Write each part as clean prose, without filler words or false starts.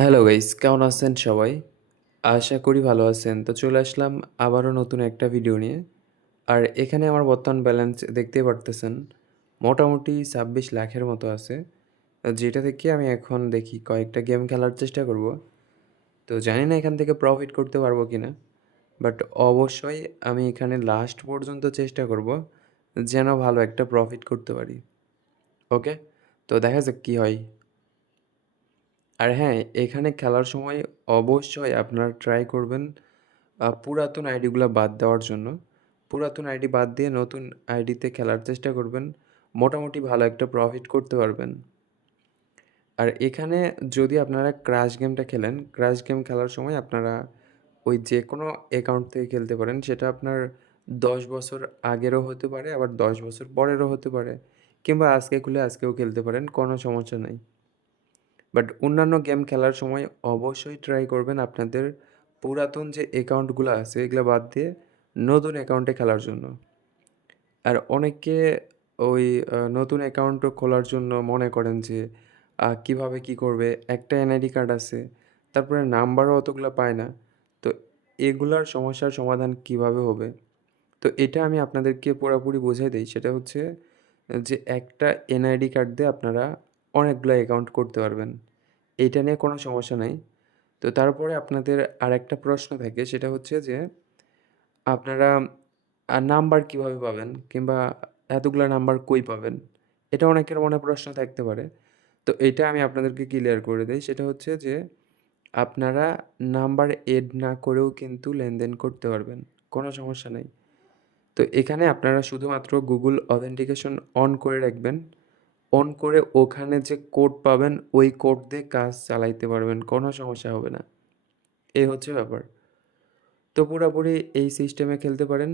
Hello guys, কেমন আছেন সবাই? আশা করি ভালো আছেন। তো চলে আসলাম আবারও নতুন একটা ভিডিও নিয়ে। আর এখানে আমার বর্তমান ব্যালেন্স দেখতেই পারতেছেন। মোটামুটি ২৬ লাখের মতো আছে। যেটা থেকে আমি এখন দেখি কয়েকটা গেম খেলার চেষ্টা করব। তো জানি না এখান থেকে প্রফিট করতে পারবো কিনা। বাট অবশ্যই আমি এখানে লাস্ট পর্যন্ত চেষ্টা করব যেন ভালো একটা প্রফিট করতে পারি। ওকে? তো দেখা যাক কি হয়। আর হ্যাঁ, এখানে খেলার সময় অবশ্যই আপনারা ট্রাই করবেন পুরাতন আইডিগুলা বাদ দেওয়ার জন্য। পুরাতন আইডি বাদ দিয়ে নতুন আইডিতে খেলার চেষ্টা করবেন। মোটামুটি ভালো একটা প্রফিট করতে পারবেন। আর এখানে যদি আপনারা ক্রাশ গেমটা খেলেন, ক্রাশ গেম খেলার সময় আপনারা ওই যেকোনো অ্যাকাউন্ট থেকে খেলতে পারেন। সেটা আপনার ১০ বছর আগেরও হতে পারে, আবার ১০ বছর পরেরও হতে পারে। কিংবা আজকে খুলে আজকেও খেলতে পারেন, কোনো সমস্যা নাই। বাট অন্যান্য গেম খেলার সময় অবশ্যই ট্রাই করবেন আপনাদের পুরাতন যে অ্যাকাউন্টগুলো আছে এগুলো বাদ দিয়ে নতুন অ্যাকাউন্টে খেলার জন্য। আর অনেকে ওই নতুন অ্যাকাউন্টও খোলার জন্য মনে করেন যে কিভাবে কি করবে? একটা এনআইডি কার্ড আছে, তারপরে নাম্বারও অতগুলা পায় না। তো এগুলার সমস্যার সমাধান কিভাবে হবে? তো এটা আমি আপনাদেরকে পুরাপুরি বুঝাই দেই। সেটা হচ্ছে যে একটা এনআইডি কার্ড দিয়ে আপনারা অনেকগুলা অ্যাকাউন্ট করতে পারবেন। এইটা নিয়ে কোনো সমস্যা নাই। তো তারপরে আপনাদের আরেকটা প্রশ্ন থাকে সেটা হচ্ছে যে আপনারা নাম্বার কিভাবে পাবেন? কিংবা এতগুলা নাম্বার কই পাবেন? এটা অনেকের মনে প্রশ্ন থাকতে পারে। তো এইটা আমি আপনাদেরকে ক্লিয়ার করে দেই। সেটা হচ্ছে যে আপনারা নাম্বার এড না করেও কিন্তু লেনদেন করতে পারবেন। কোনো সমস্যা নাই। তো এখানে আপনারা শুধুমাত্র Google Authentication অন করে রাখবেন। অন করে ওখানে যে কোড পাবেন, ওই কোড দিয়ে কাজ চালাইতে পারবেন। কোনো সমস্যা হবে না। এই হচ্ছে ব্যাপার। তো পুরাপুরি এই সিস্টেমে খেলতে পারেন।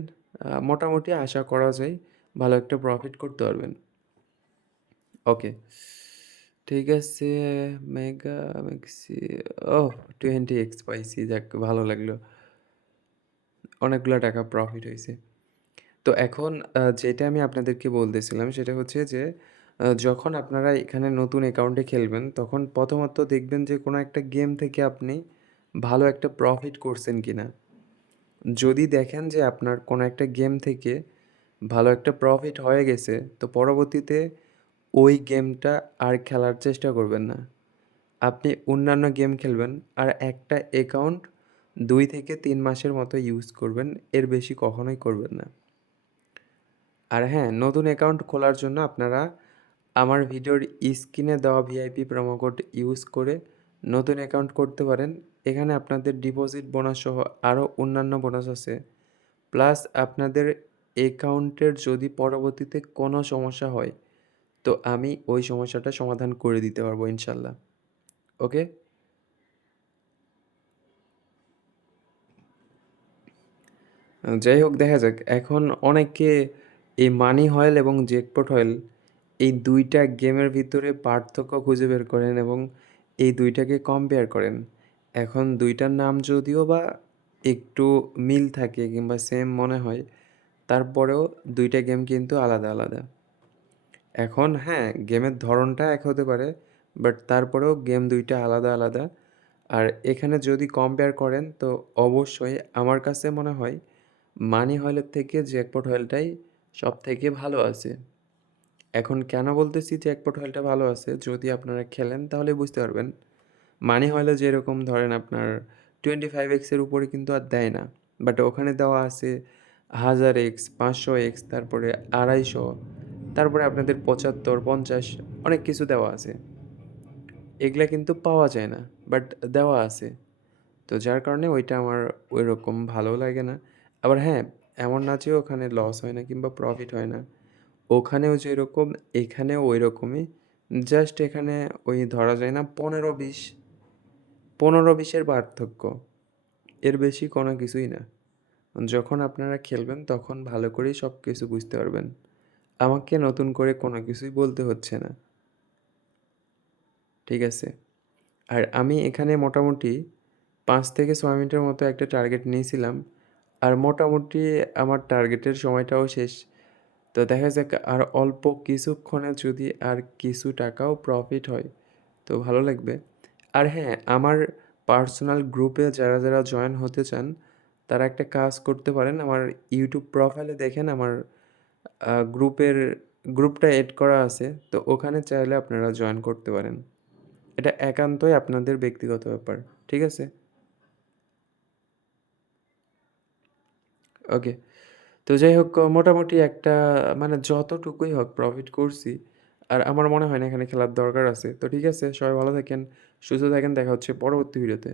মোটামুটি আশা করা যায় ভালো একটা প্রফিট করতে পারবেন। ওকে। ঠিক আছে। মেগা মেক্সি ওহ! 20x পাইছি। যাক ভালো লাগলো। অনেকগুলা টাকা প্রফিট হইছে। তো এখন যেটা আমি আপনাদেরকে বলতেছিলাম সেটা হচ্ছে যে যখন আপনারা এখানে নতুন অ্যাকাউন্টে খেলবেন তখন প্রথমত দেখবেন যে কোনো একটা গেম থেকে আপনি ভালো একটা প্রফিট করছেন কিনা। যদি দেখেন যে আপনার কোনো একটা গেম থেকে ভালো একটা প্রফিট হয়ে গেছে তো পরবর্তীতে ওই গেমটা আর খেলার চেষ্টা করবেন না। আপনি অন্যান্য গেম খেলবেন আর একটা অ্যাকাউন্ট ২ থেকে ৩ মাসের মতো ইউজ করবেন। এর বেশি কখনোই করবেন না। আর হ্যাঁ, নতুন অ্যাকাউন্ট খোলার জন্য আপনারা আমার ভিডিওর স্ক্রিনে দেওয়া ভিআইপি প্রোমো কোড ইউজ করে নতুন অ্যাকাউন্ট করতে পারেন। এখানে আপনাদের ডিপোজিট বোনাস সহ আরও অন্যান্য বোনাস আছে। প্লাস আপনাদের অ্যাকাউন্টের যদি পরবর্তীতে কোনো সমস্যা হয়, তো আমি ওই সমস্যাটা সমাধান করে দিতে পারবো ইনশাল্লাহ। ওকে? যাই হোক দেখা যাক। এখন অনেকে এই মানি হয়েল এবং জ্যাকপট হয়েল এই ২ টা গেমের ভিতরে পার্থক্য খুঁজে বের করেন এবং এই ২ টাকে কম্পেয়ার করেন। এখন ২ টার নাম যদিও বা একটু মিল থাকে কিংবা সেম মনে হয়, তারপরেও ২ টা গেম কিন্তু আলাদা, আলাদা। এখন হ্যাঁ, গেমের ধরনটা এক হতে পারে, বাট তারপরেও গেম ২ টা আলাদা, আলাদা। আর এখানে যদি কম্পেয়ার করেন তো অবশ্যই আমার কাছে মনে হয় মানি হয়েলের থেকে জ্যাকপট হয়েলটাই সবথেকে ভালো আছে। এখন কেন বলতেছি জ্যাকপট হয়েলটা ভালো আছে? যদি আপনারা খেলেন তাহলে বুঝতে পারবেন। মানি হয়েলে যেরকম ধরেন আপনার 25x এর উপরে কিন্তু আর দেয় না। বাট ওখানে দেওয়া আছে 1000x, 500x তারপরে 250, তারপরে আপনাদের 75, 50 অনেক কিছু দেওয়া আছে। এগুলা কিন্তু পাওয়া যায় না। বাট দেওয়া আছে। তো যার কারণে ওইটা আমার ওইরকম ভালোও লাগে না। আবার হ্যাঁ, এমন না যে ওখানে লস হয় না কিংবা প্রফিট হয় না। ওখানেও যেরকম এখানেও ওইরকমই। জাস্ট এখানে ওই ধরা যায় না 15-20, 15-20 এর পার্থক্য। এর বেশি কোনো কিছুই না। যখন আপনারা খেলবেন তখন ভালো করেই সব কিছু বুঝতে পারবেন। আমাকে নতুন করে কোনো কিছুই বলতে হচ্ছে না। ঠিক আছে? আর আমি এখানে মোটামুটি ৫ থেকে ৬ মিনিটের মতো একটা টার্গেট নিয়েছিলাম। আর মোটামুটি আমার টার্গেটের সময়টাও শেষ। তো দেখা যাক আর অল্প কিছুক্ষণে যদি আর কিছু টাকাও প্রফিট হয়, তো ভালো লাগবে। আর হ্যাঁ, আমার পার্সোনাল গ্রুপে যারা জয়েন হতে চান, তারা একটা কাজ করতে পারেন। আমার YouTube প্রোফাইলে দেখেন আমার গ্রুপের গ্রুপটা এড করা আছে। তো ওখানে চাইলে আপনারা জয়েন করতে পারেন। এটা একান্তই আপনাদের ব্যক্তিগত ব্যাপার। ঠিক আছে? ওকে। তো যাই হোক মোটামুটি একটা মানে যতটুকুই হোক প্রফিট করছি। আর আমার মনে হয় না এখানে খেলার দরকার আছে। তো ঠিক আছে, সবাই ভালো থাকেন, সুস্থ থাকেন। দেখা হচ্ছে পরবর্তী ভিডিওতে।